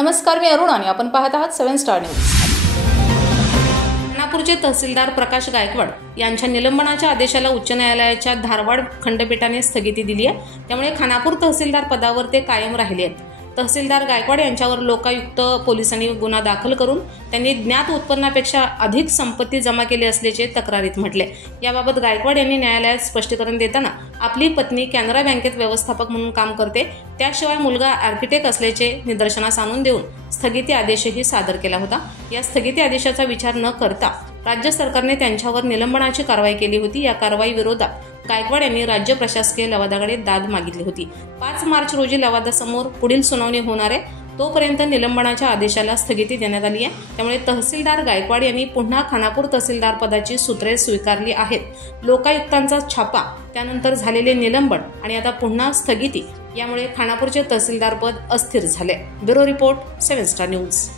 नमस्कार, मी अरुण आणि आपण पाहत आहात 7 स्टार न्यूज। खानापूरचे तहसीलदार प्रकाश गायकवाड यांच्या निलंबनाच्या आदेशाला उच्च न्यायालयाच्या धारवाड खंडपीठाने स्थगिती दिली आहे। त्यामुळे खानापूर तहसीलदार पदावर ते कायम राहिले आहेत। तहसीलदार गायकवाड यांच्यावर लोकायुक्त पोलिसांनी गुन्हा दाखल करून त्यांनी ज्ञात उत्पन्नापेक्षा अधिक संपत्ती जमा केली असल्याचे तक्रारीत म्हटले। याबाबत गायकवाड यांनी न्यायालयात स्पष्टीकरण देताना आपली पत्नी कॅनरा बँकेत व्यवस्थापक म्हणून काम करते, त्याशिवाय मुलगा आर्किटेक्ट असल्याचे निदर्शनास आणून देऊन स्थगिती आदेशही सादर केला होता। या स्थगिती आदेशाचा विचार न करता राज्य सरकारने त्यांच्यावर निलंबनाची कारवाई केली होती। या कारवाई विरोधात गायकवाड यांनी राज्य प्रशासकीय लवादाकडे दाद मागितली होती। 5 मार्च रोजी लवादासमोर पुढील सुनावणी होणार आहे, तोपर्यंत निलंबनाच्या आदेशाला स्थगिती देण्यात आली आहे। त्यामुळे तहसीलदार गायकवाड यांनी पुन्हा खानापूर तहसीलदार पदाची सूत्रे स्वीकारली आहेत। लोकायुक्तांचा छापा, त्यानंतर झालेले निलंबन आणि आता पुन्हा स्थगिती, यामुळे खानापूरचे तहसीलदार पद अस्थिर झाले। Bureau report 7 star news.